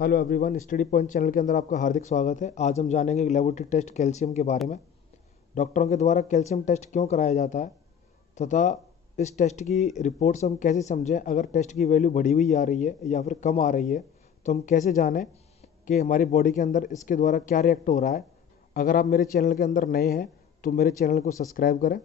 Hello everyone, study point channel के अंदर आपका हार्दिक स्वागत है। आज हम जानेंगे लेबोरेटरी टेस्ट कैल्शियम के बारे में। डॉक्टरों के द्वारा कैल्शियम टेस्ट क्यों कराया जाता है तथा इस टेस्ट की रिपोर्ट्स हम कैसे समझें। अगर टेस्ट की वैल्यू बढ़ी हुई आ रही है या फिर कम आ रही है तो हम कैसे जानें कि हमारी बॉडी के अंदर इसके द्वारा क्या रिएक्ट हो रहा है। अगर आप मेरे चैनल के अंदर नए हैं तो मेरे चैनल को सब्सक्राइब करें।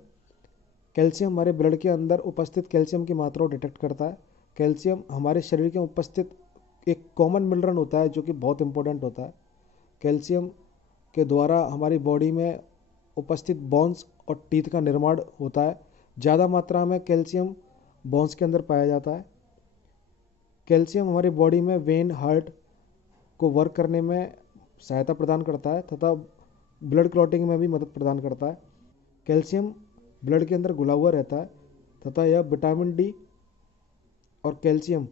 कैल्शियम हमारे ब्लड के अंदर उपस्थित कैल्शियम की मात्रा को डिटेक्ट करता है। कैल्शियम हमारे शरीर के उपस्थित एक कॉमन मिनरल होता है जो कि बहुत इंपॉर्टेंट होता है। कैल्शियम के द्वारा हमारी बॉडी में उपस्थित बोन्स और टीथ का निर्माण होता है। ज़्यादा मात्रा में कैल्शियम बोन्स के अंदर पाया जाता है। कैल्शियम हमारी बॉडी में वेन हार्ट को वर्क करने में सहायता प्रदान करता है तथा ब्लड क्लॉटिंग में भी मदद प्रदान करता है। कैल्शियम ब्लड के अंदर घुला हुआ रहता है तथा यह विटामिन डी और कैल्शियम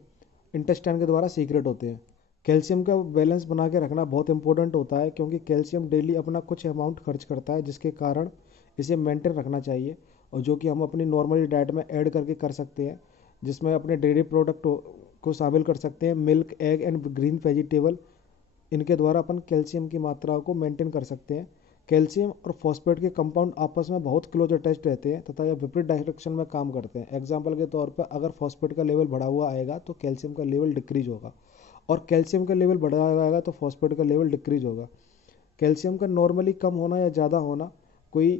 इंटेस्टाइन के द्वारा सीक्रेट होते हैं। कैल्शियम का बैलेंस बना के रखना बहुत इंपॉर्टेंट होता है क्योंकि कैल्शियम डेली अपना कुछ अमाउंट खर्च करता है, जिसके कारण इसे मेंटेन रखना चाहिए और जो कि हम अपनी नॉर्मली डाइट में ऐड करके कर सकते हैं, जिसमें अपने डेयरी प्रोडक्ट को शामिल कर सकते हैं। Milk, egg and green vegetable, इनके द्वारा अपन कैल्शियम की मात्रा को मेंटेन कर सकते हैं। कैल्शियम और फॉस्फेट के कंपाउंड आपस में बहुत क्लोज अटैच्ड रहते हैं तथा यह विपरीत डायरेक्शन में काम करते हैं। एग्जाम्पल के तौर पर अगर फॉस्फेट का लेवल बढ़ा हुआ आएगा तो कैल्शियम का लेवल डिक्रीज होगा और कैल्शियम का लेवल बढ़ा हुआ आएगा तो फॉस्फेट का लेवल डिक्रीज होगा। कैल्शियम का नॉर्मली कम होना या ज़्यादा होना कोई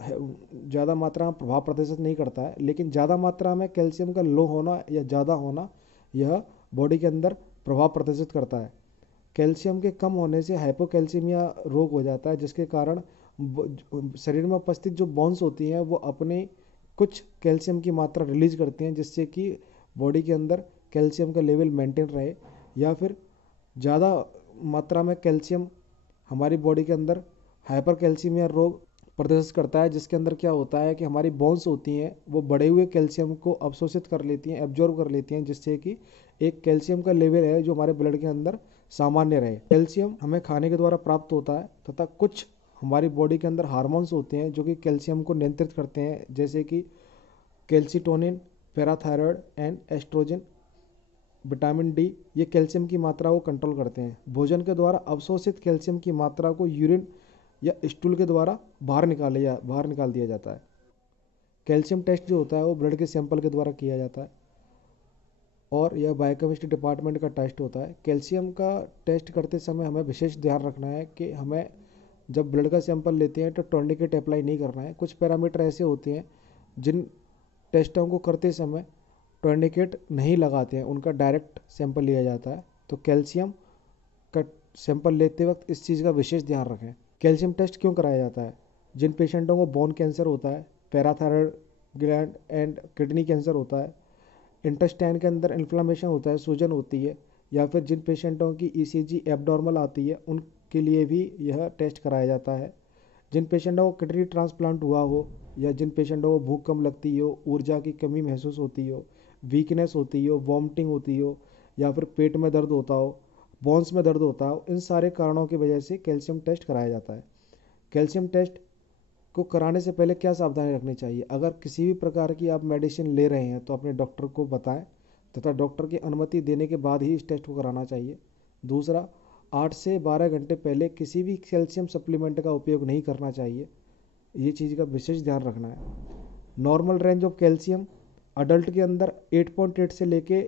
ज़्यादा मात्रा में प्रभाव प्रदर्शित नहीं करता है, लेकिन ज़्यादा मात्रा में कैल्शियम का लो होना या ज़्यादा होना यह बॉडी के अंदर प्रभाव प्रदर्शित करता है। कैल्शियम के कम होने से हाइपोकैल्सीमिया रोग हो जाता है, जिसके कारण शरीर में उपस्थित जो बोन्स होती हैं वो अपने कुछ कैल्शियम की मात्रा रिलीज करती हैं, जिससे कि बॉडी के अंदर कैल्शियम का लेवल मेंटेन रहे। या फिर ज़्यादा मात्रा में कैल्शियम हमारी बॉडी के अंदर हाइपरकैल्सीमिया रोग प्रदर्शित करता है, जिसके अंदर क्या होता है कि हमारी बोन्स होती हैं वो बढ़े हुए कैल्शियम को अवशोषित कर लेती हैं, एब्जॉर्ब कर लेती हैं, जिससे कि एक कैल्शियम का लेवल है जो हमारे ब्लड के अंदर सामान्य रहे। कैल्शियम हमें खाने के द्वारा प्राप्त होता है तथा कुछ हमारी बॉडी के अंदर हार्मोन्स होते हैं जो कि कैल्शियम को नियंत्रित करते हैं, जैसे कि calcitonin, parathyroid and oestrogen, vitamin D. ये कैल्शियम की मात्रा को कंट्रोल करते हैं। भोजन के द्वारा अवशोषित कैल्शियम की मात्रा को यूरिन या स्टूल के द्वारा बाहर निकाल दिया जाता है। कैल्शियम टेस्ट जो होता है वो ब्लड के सैंपल के द्वारा किया जाता है और यह बायोकेमिस्ट्री डिपार्टमेंट का टेस्ट होता है। कैल्शियम का टेस्ट करते समय हमें विशेष ध्यान रखना है कि हमें जब ब्लड का सैंपल लेते हैं तो टॉर्निकेट अप्लाई नहीं करना है। कुछ पैरामीटर ऐसे होते हैं जिन टेस्टों को करते समय टॉर्निकेट नहीं लगाते हैं, उनका डायरेक्ट सैंपल लिया जाता है। तो कैल्शियम का सैंपल लेते वक्त इस चीज़ का विशेष ध्यान रखें। कैल्शियम टेस्ट क्यों कराया जाता है? जिन पेशेंटों को बोन कैंसर होता है, parathyroid gland and kidney cancer होता है, इंटेस्टाइन के अंदर इन्फ्लामेशन होता है, सूजन होती है, या फिर जिन पेशेंटों की ईसीजी एब्नॉर्मल आती है उनके लिए भी यह टेस्ट कराया जाता है। जिन पेशेंटों को किडनी ट्रांसप्लांट हुआ हो या जिन पेशेंटों को भूख कम लगती हो, ऊर्जा की कमी महसूस होती हो, वीकनेस होती हो, वॉमिटिंग होती हो, या फिर पेट में दर्द होता हो, बोन्स में दर्द होता हो, इन सारे कारणों की वजह से कैल्शियम टेस्ट कराया जाता है। कैल्शियम टेस्ट को कराने से पहले क्या सावधानी रखनी चाहिए? अगर किसी भी प्रकार की आप मेडिसिन ले रहे हैं तो अपने डॉक्टर को बताएं तथा डॉक्टर की अनुमति देने के बाद ही इस टेस्ट को कराना चाहिए। दूसरा, 8 से 12 घंटे पहले किसी भी कैल्शियम सप्लीमेंट का उपयोग नहीं करना चाहिए। ये चीज़ का विशेष ध्यान रखना है। Normal range of calcium adult के अंदर 8.8 से लेके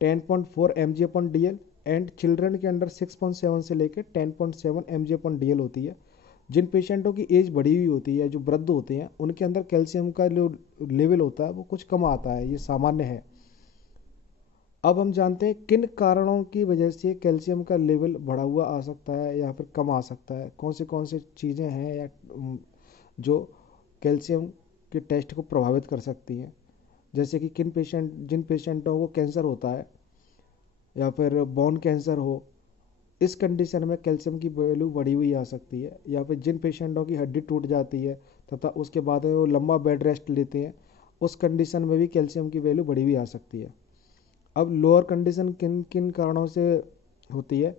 10.4 mg/dl एंड चिल्ड्रन के अंदर 6.7 से लेके 10.7 mg/dl होती है। जिन पेशेंटों की एज बढ़ी हुई होती है, जो वृद्ध होते हैं, उनके अंदर कैल्शियम का जो लेवल होता है वो कुछ कम आता है, ये सामान्य है। अब हम जानते हैं किन कारणों की वजह से कैल्शियम का लेवल बढ़ा हुआ आ सकता है या फिर कम आ सकता है। कौन से चीज़ें हैं या जो कैल्शियम के टेस्ट को प्रभावित कर सकती हैं, जैसे कि जिन पेशेंटों को कैंसर होता है या फिर बोन कैंसर हो, इस कंडीशन में कैल्शियम की वैल्यू बढ़ी हुई आ सकती है। या फिर जिन पेशेंटों की हड्डी टूट जाती है तथा उसके बाद वो लंबा बेड रेस्ट लेते हैं, उस कंडीशन में भी कैल्शियम की वैल्यू बढ़ी हुई आ सकती है। अब लोअर कंडीशन किन किन कारणों से होती है?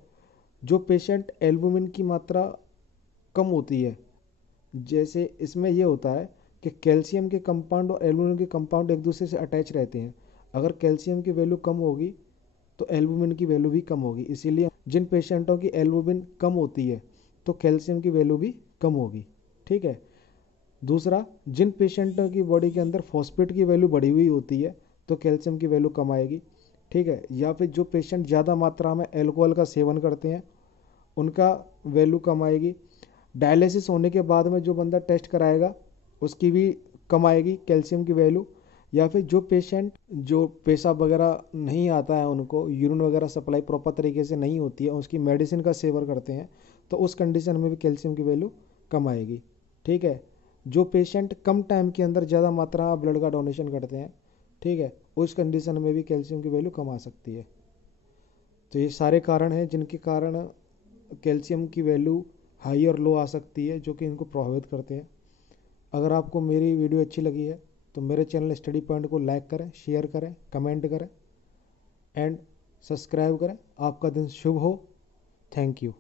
जो पेशेंट एल्बुमिन की मात्रा कम होती है, जैसे इसमें ये होता है कि कैल्शियम के कंपाउंड और एल्युमिनियम के कंपाउंड एक दूसरे से अटैच रहते हैं। अगर कैल्शियम की वैल्यू कम होगी तो एल्बुमिन की वैल्यू भी कम होगी। इसीलिए जिन पेशेंटों की एल्बुमिन कम होती है तो कैल्शियम की वैल्यू भी कम होगी। ठीक है। दूसरा, जिन पेशेंटों की बॉडी के अंदर फॉस्फेट की वैल्यू बढ़ी हुई होती है तो कैल्शियम की वैल्यू कम आएगी। ठीक है। या फिर जो पेशेंट ज़्यादा मात्रा में अल्कोहल का सेवन करते हैं उनका वैल्यू कम आएगी। डायलिसिस होने के बाद में जो बंदा टेस्ट कराएगा उसकी भी कम आएगी कैल्शियम की वैल्यू। या फिर जो पेशेंट जो पेशाब वगैरह नहीं आता है, उनको यूरिन वगैरह सप्लाई प्रॉपर तरीके से नहीं होती है, उसकी मेडिसिन का सेवन करते हैं तो उस कंडीशन में भी कैल्शियम की वैल्यू कम आएगी। ठीक है। जो पेशेंट कम टाइम के अंदर ज़्यादा मात्रा में ब्लड का डोनेशन करते हैं, ठीक है, उस कंडीशन में भी कैल्शियम की वैल्यू कम आ सकती है। तो ये सारे कारण हैं जिनके कारण कैल्शियम की वैल्यू हाई और लो आ सकती है, जो कि इनको प्रभावित करते हैं। अगर आपको मेरी वीडियो अच्छी लगी है तो मेरे चैनल स्टडी पॉइंट को लाइक करें, शेयर करें, कमेंट करें एंड सब्सक्राइब करें। आपका दिन शुभ हो। Thank you.